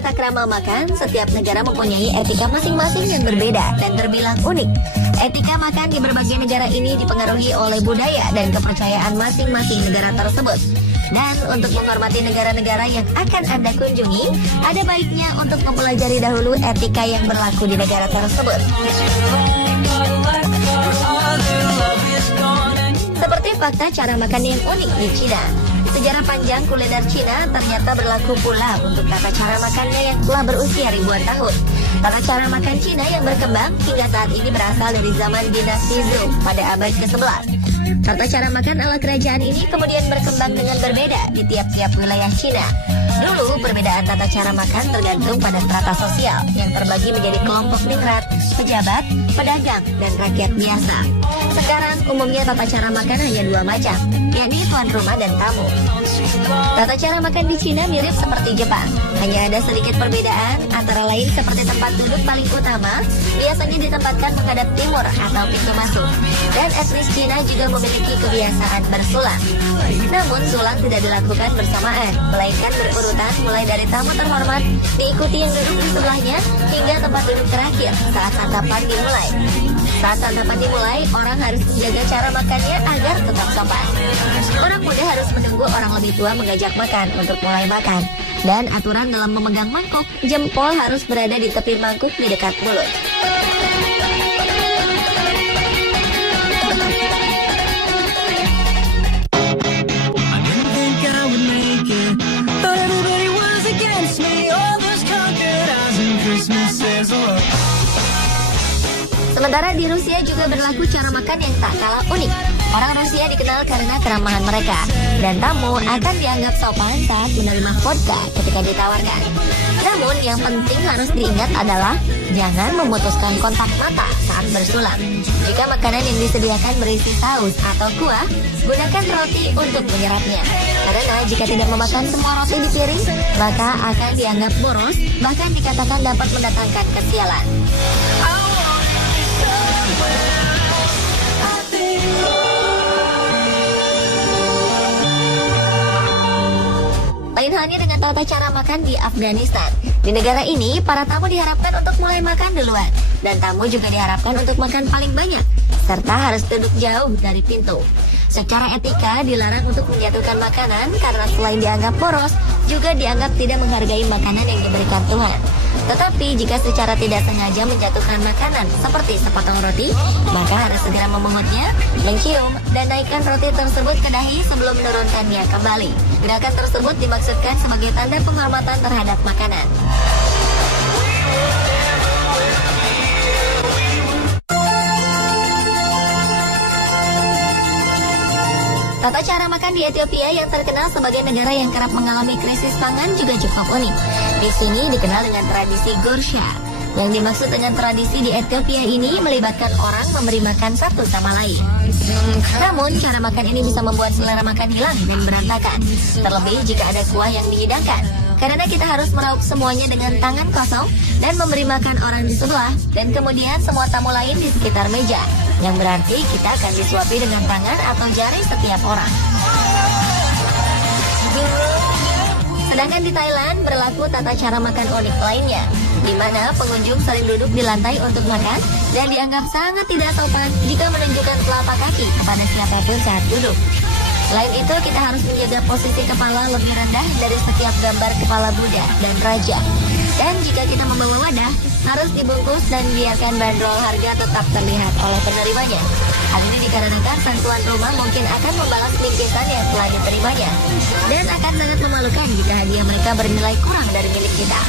tata krama makan, setiap negara mempunyai etika masing-masing yang berbeda dan terbilang unik. Etika makan di berbagai negara ini dipengaruhi oleh budaya dan kepercayaan masing-masing negara tersebut. Dan untuk menghormati negara-negara yang akan Anda kunjungi, ada baiknya untuk mempelajari dahulu etika yang berlaku di negara tersebut. Seperti fakta cara makan yang unik di Cina. Sejarah panjang kuliner Cina ternyata berlaku pula untuk tata cara makannya yang telah berusia ribuan tahun. Tata cara makan Cina yang berkembang hingga saat ini berasal dari zaman dinasti Zhou pada abad ke-11. Tata cara makan ala kerajaan ini kemudian berkembang dengan berbeda di tiap-tiap wilayah Cina. Dulu, perbedaan tata cara makan tergantung pada strata sosial yang terbagi menjadi kelompok ningrat, pejabat, pedagang, dan rakyat biasa. Sekarang, umumnya tata cara makan hanya dua macam, yakni tuan rumah dan tamu. Tata cara makan di Cina mirip seperti Jepang, hanya ada sedikit perbedaan, antara lain seperti tempat duduk paling utama, biasanya ditempatkan menghadap timur atau pintu masuk. Dan etnis Cina juga memiliki kebiasaan bersulang. Namun, sulang tidak dilakukan bersamaan, melainkan berurutan mulai dari tamu terhormat, diikuti yang duduk di sebelahnya, hingga tempat duduk terakhir saat santapan dimulai. Saat santapan dimulai, orang harus menjaga cara makannya agar tetap sopan. Orang muda harus menunggu orang lebih tua mengajak makan untuk mulai makan. Dan aturan dalam memegang mangkuk, jempol harus berada di tepi mangkuk di dekat mulut. Sementara di Rusia juga berlaku cara makan yang tak kalah unik. Orang Rusia dikenal karena keramahan mereka, dan tamu akan dianggap sopan saat menerima vodka ketika ditawarkan. Namun yang penting harus diingat adalah jangan memutuskan kontak mata saat bersulang. Jika makanan yang disediakan berisi saus atau kuah, gunakan roti untuk menyerapnya. Karena jika tidak memakan semua roti di piring, maka akan dianggap boros, bahkan dikatakan dapat mendatangkan kesialan. Lain halnya dengan tata cara makan di Afghanistan. Di negara ini, para tamu diharapkan untuk mulai makan duluan, dan tamu juga diharapkan untuk makan paling banyak, serta harus duduk jauh dari pintu. Secara etika, dilarang untuk menjatuhkan makanan karena selain dianggap boros, juga dianggap tidak menghargai makanan yang diberikan Tuhan. Tetapi jika secara tidak sengaja menjatuhkan makanan seperti sepotong roti, maka harus segera memungutnya, mencium, dan naikkan roti tersebut ke dahi sebelum menurunkannya kembali. Gerakan tersebut dimaksudkan sebagai tanda penghormatan terhadap makanan. Tata cara makan di Ethiopia yang terkenal sebagai negara yang kerap mengalami krisis pangan juga cukup unik. Di sini dikenal dengan tradisi Gursha. Yang dimaksud dengan tradisi di Ethiopia ini melibatkan orang memberi makan satu sama lain. Namun, cara makan ini bisa membuat selera makan hilang dan berantakan. Terlebih jika ada kuah yang dihidangkan. Karena kita harus meraup semuanya dengan tangan kosong dan memberi makan orang di sebelah, dan kemudian semua tamu lain di sekitar meja. Yang berarti kita akan disuapi dengan tangan atau jari setiap orang. Sedangkan di Thailand berlaku tata cara makan unik lainnya, di mana pengunjung sering duduk di lantai untuk makan dan dianggap sangat tidak sopan jika menunjukkan telapak kaki kepada siapapun saat duduk. Selain itu, kita harus menjaga posisi kepala lebih rendah dari setiap gambar kepala Buddha dan Raja. Dan jika kita membawa wadah, harus dibungkus dan biarkan bandrol harga tetap terlihat oleh penerimanya. Hal ini dikarenakan sang tuan rumah mungkin akan membalas bingkisan yang telah diterimanya. Dan akan sangat memalukan jika hadiah mereka bernilai kurang dari milik kita.